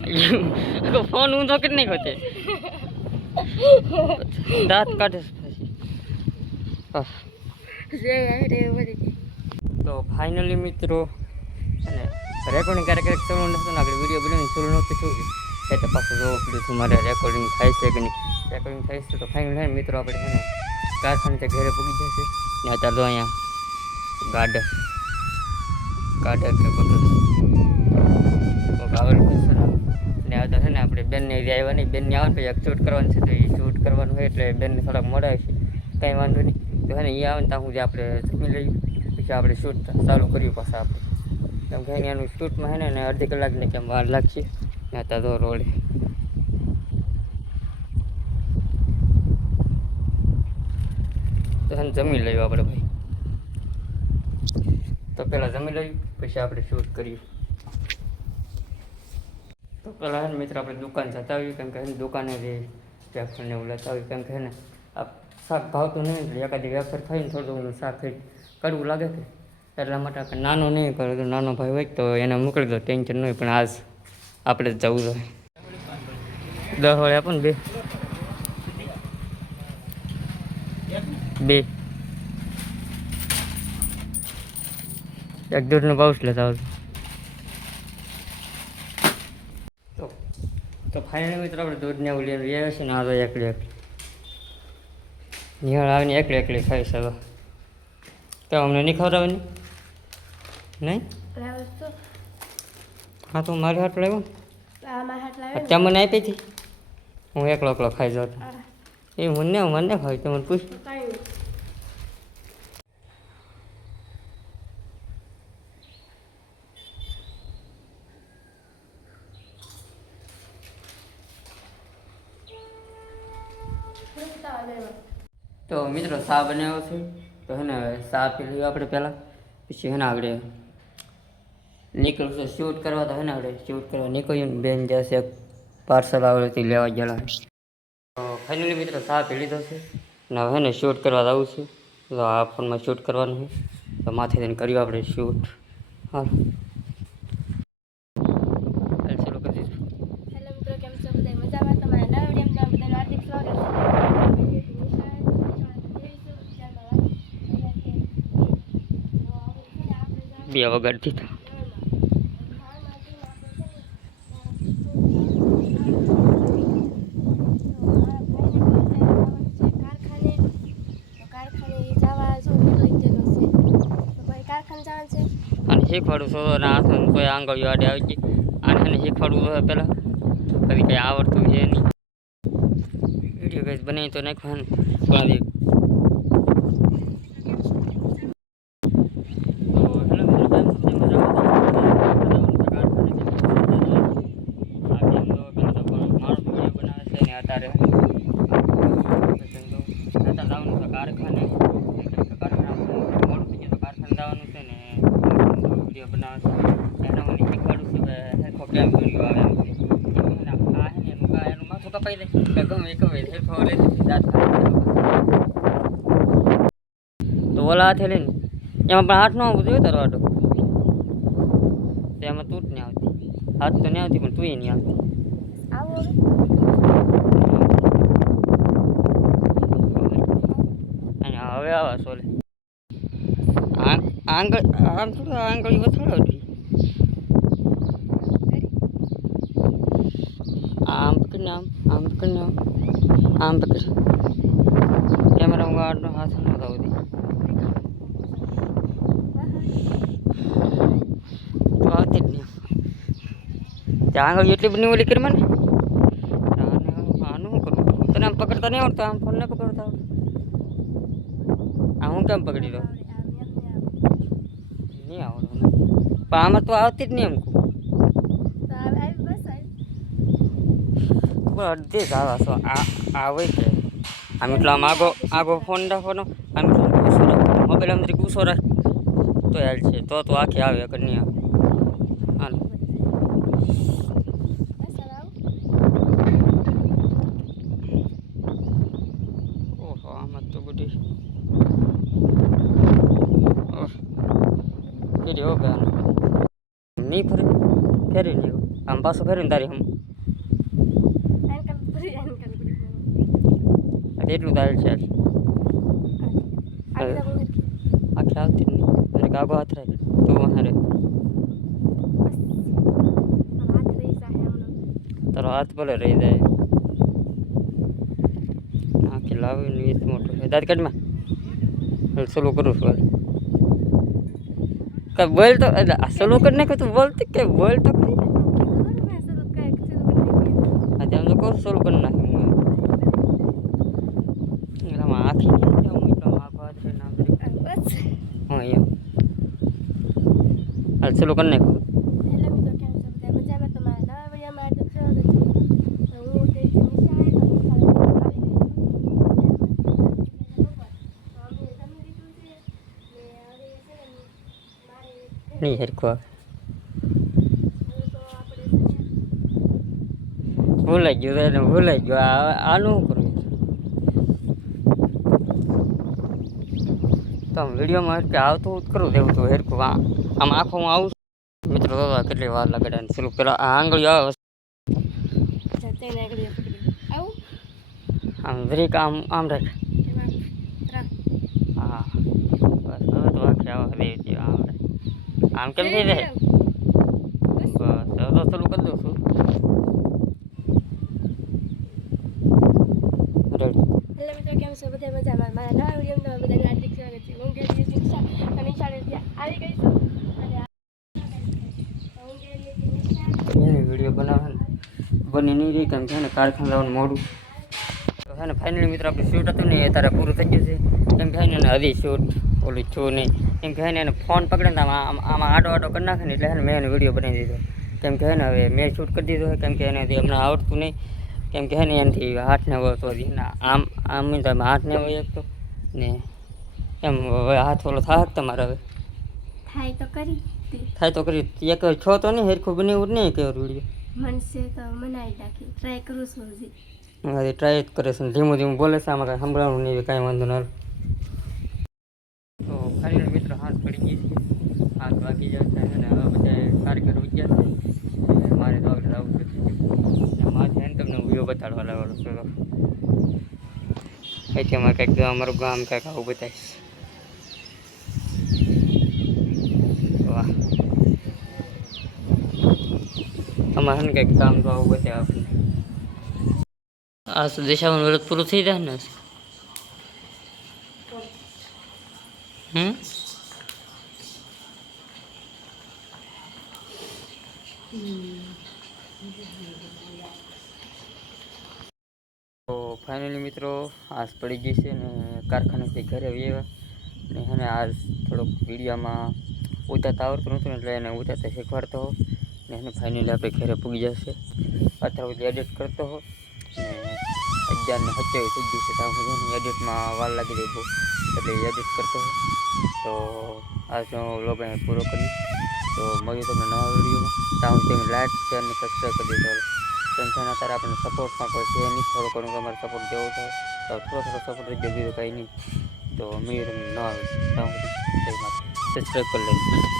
Phone ઊંધો કે નહીં તે. દાંત કાઢે છે પછી. તો ફાઇનલી મિત્રો, અને રેકોર્ડિંગ ક્યારેક ક્યારેક ચાલુ નહોતું આગળ વીડિયો બનાવીને ચાલુ નહોતું શું કે એટલે પાછું જોવું પડ્યું હતું મારે રેકોર્ડિંગ થાય છે કે નહીં. રેકોર્ડિંગ થાય છે તો ફાઇનલ થાય મિત્રો આપણે છે ને કારખાને ત્યાં ઘરે પૂગી જશે. ને અત્યારે તો અહીંયા ગાર્ડન ગાર્ડન કે બધું કોક આવેલું છે ને આપણે બેનને આવ્યા નહીં, બેનને આવે પછી એક શૂટ કરવાનું છે તો એ શૂટ કરવાનું હોય એટલે બેનને થોડાક મળે છે, કાંઈ વાંધો નહીં. તો છે ને એ આવે ને ત્યાં સુધી આપણે જમી લઈએ, પછી આપણે શૂટ ચાલુ કર્યું પાછા આપણે. કેમ કે એનું શૂટમાં છે ને અડધી કલાકને કેમ વાર લાગશે, ને અત્યારે તો રોડે. તો છે જમી લઈએ આપણે ભાઈ. તો પહેલાં જમી લઈએ, પછી આપણે શૂટ કરીએ. તો ને મિત્ર આપણે દુકાન જતા આવીએ કેમ કે દુકાને જે વેફરને એવું લેતા આવીએ કેમ કે ને આ શાક ભાવતું નહીં, એટલે એકાદી વેફર ખાઈને થોડું થોડું શાક કરવું લાગે કે. એટલા માટે આપણે નાનો નહીં કરો, તો નાનો ભાઈ હોય તો એને મોકલી દો, ટેન્શન નહીં પણ આજ આપણે જવું જોઈએ. દસ વાળે આપો ને બે. બે. એક દૂધનો પાઉચ લેતા આવજો તો તો ફાઇનલ મિત્રો આપણે દૂધને એવું લઈને આવ્યા છે ને તો એકલી એકલી. નિહાળ આવીને એકલી એકલી ખાઈ છે તો અમને નહીં ખવડાવવાની? નહીં? હા તો મારી હાથ લાવ્યો? અત્યારે ત્યાં મને આપી હતી? હું એકલો એકલો ખાઈ જાઉં તો. એ મને મને ખાવી તો મને પૂછ. તો મિત્રો શા બનાવ્યો છે? તો હે ને શા પી લઈએ આપણે પહેલાં. પછી હે ને આપણે નીકળશું શૂટ કરવા, તો હે ને આપણે શૂટ કરવા નીકળ્યું બેન જશે એક પાર્સલ આવેલું તે લેવા ગયેલા તો ફાઇનલી મિત્રો શા પી લીધો છે. ને હવે ને શૂટ કરવા જવું છે. તો આ ફોનમાં શૂટ કરવાનું છે. તો માથે જઈને કર્યું આપણે શૂટ. હા હાલ ચાલુ કરી દીધું હેલો મિત્રો કેમ છો બધા મજામાં તમારા નવા વિડીયોમાં તમારું બધાનું હાર્દિક સ્વાગત છે વગરથી છે અને શીખવાડું છો અને હાથ કોઈ આંગળીઓ આડે આવી ગઈ. અને એને શીખવાડવું હોય પહેલાં કદી કંઈ આવડતું છે નહીં. વીડિયો કંઈ બનાવી તો નાખવાનું. પણ આજે તો હેલો મિત્રો, કેમ છો બધા મજામાં? આ બેન તો પેલા તો પણ મારો વીડિયો બનાવે છે ને અત્યારે અત્યારે કારખાને કેમ કારખાનામાં મોડું થઈ તો કારખાને જવાનું છે ને વીડિયો બનાવે એના મને શીખવાડું છું કેમ વીડિયો એનું એનું કપાઈ દે ગમે એ કપાઈ દે હેરખો લે દાંત તો ઓલા હાથે લઈને, એમાં પણ હાથ ન આવવું જોઈએ એમાં તૂટ નહીં આવતી. હાથ તો નહીં આવતી, પણ તું નહીં આવતી. આવું અને હવે આવા સોલે. આ- આંગળ આમ થોડું આંગળી વથાડો આમ પકડીને આમ આમ પકડીને આમ આમ પકડ કેમેરા હું આટલો હાથ ન થવું દે. તો આવતી જ નહીં. ત્યાં આંગળી એટલી બધી ઓલી કરી મને. આને આનું શું કરવું તને આમ પકડતા નહીં આવડતું? આમ ફોન ન પકડતા આવડતું આ હું કેમ પકડી લો નહીં આવડતું પણ આમાં તો આવતી જ નહીં એમ પણ અડધી જ આવા છો. આવે છે. આમ એટલો આમ આગો આગો ફોન રાખવાનો. આમ એટલો ગુસ્સો રાખવાનો. મોબાઈલ આમ ગુસ્સો રાખ તો હેલ છે. તો તો આખી આવે કે નહીં આવે હાલો બસ હવે આવું ઓહો આમાં તો બધી હો બેન નહીં ફરી ફેરી નહીં આમ પાછું ફેરવીને તારી હમ. એટલું તારે છે આખી આવતી નહીં. દરેક આગો હાથ રહે તું હમણાં તારો હાથ ભલે રહી જાય. આખી લાવીને વીસ મોટું છે. કાઢમાં. સોલું કરું છું કાંઈ બોલ તો સોલું કરી નાખ્યું તું બોલતી કે બોલ તો આમ તો કહું સોલું કરી નાખ્યું હું એટલે આમાં આખી હા એમ હાલ સોલું કરી નાખ્યું હેલો મિત્રો કેમ છો બધા મજામાં તમારા નવા વિડીયોમાં હાર્દિક સ્વાગત છે તો હું ગઈ છું નિશાળે તો નિશાળે આવી ગઈ છું તો અમે જમી લીધું છે ને હવે છે ને મારે નહીં હરખું આવે ભૂલાઈ ગયું એને ભૂલાઈ ગયું આ આનું શું કરવું તો આમ વિડીયોમાં કે આવતું કરું દેવું તું હેરકું આમ આખો હું આવું. મિત્રો તો કેટલી વાર લગાડે પેલું પેલા આ આંગળીઓ આવે આમ બ્રેક આમ આમ રાખ હા બસ હવે તો આખી આવા દેવી આમ આમ કેમ થઈ જાય? બસ હવે તો ચાલુ કરી દઉં છું. હેલો મિત્રો કેમ છો? બધા મજામાં? મારા નવા વિડીયોમાં તમારા હાર્દિક સ્વાગત છે. હું ગઈ નિશા અને નિશાળેથી આવી ગઈ છું. વીડિયો બનાવવાનું. બની નહીં રહી કેમ છે ને કારખાના જવાનું મોડું. તો છે ને ફાઇનલી મિત્ર આપણે શૂટ હતું ને એ તારે પૂરું થઈ ગયું છે. કેમ છે ને હજી શૂટ ઓલું છું નહીં એમ કે ને એને ફોન પકડે ને આમાં આમ- આડો આડો કરી નાખે ને એટલે મેં એને વીડિયો બનાવી દીધો. કેમ કે છે ને હવે મેં શૂટ કરી દીધો કેમ કે એનાથી હમણાં આવડતું નહીં. કેમ કે છે ને એનાથી હાથને વળતો હતી આમ આમ નહીં તો હાથને વળી શકતો ને એમ હવે હાથ ઓલો થાય તમારે હવે? થાય તો કરી થાય તો કરી એક છો તો નહીં હેરખું બની નહીં કેવું વીડિયો? મનસે તો મનાવી નાખી. ટ્રાય કરું છું હજી. ટ્રાય જ કરે છે ધીમું ધીમું બોલે છે આમાં કાંઈ સંભળાવવાનું નહીં કાંઈ વાંધો ના તો ફરી મિત્રો હાથ પડી ગઈ છે હાથ વાગી છે હવે બધા કારીગર ગયા છે મારે તો આગળ આવું છે મારે છે ને તમને વીડિયો બતાડવા લાવેલો છું તો. અમારે કંઈક અમારું ગામ કંઈક આવું બતાવીશ. વાહ. અમારે ને કંઈક કામ તો આવું બતાવે આ તો દિશામાં વ્રત પૂરું થઈ જાય ને હમ તો ફાઇનલી મિત્રો આજ પડી ગઈ છે ને કારખાનેથી ઘરે આવ્યા. ને એને આજ થોડોક વિડીયોમાં ઉતારતા આવડતું નહોતું એટલે એને ઉતારતા શીખવાડતો હો ને એને ફાઇનલી આપણે ઘરે પૂગી જશે. અત્યારે બધી એડિટ કરતો હો ને અગિયારને સત્યાવીસ થઈ ગયું છે. ત્યાં સુધી એડિટમાં વાર લાગી જાય બહુ. એટલે એડિટ કરતો હો તો આજનો વ્લોગ અહીંયા પૂરો કરી તો મળ્યું તમને નવા વિડીયોમાં. ત્યાં સુધી લાઈક શેર અને સબસ્ક્રાઈબ કરી દીધો તેમ તારે આપણને આપણને પણ કોઈ છે નહીં. થોડો ઘણો તમારે સપોર્ટ દેવો છે તો થોડો થોડો સપોર્ટ દેજો બીજું કંઈ નહીં તો સુધી જય માતા સબસ્ક્રાઈબ કરી લેજો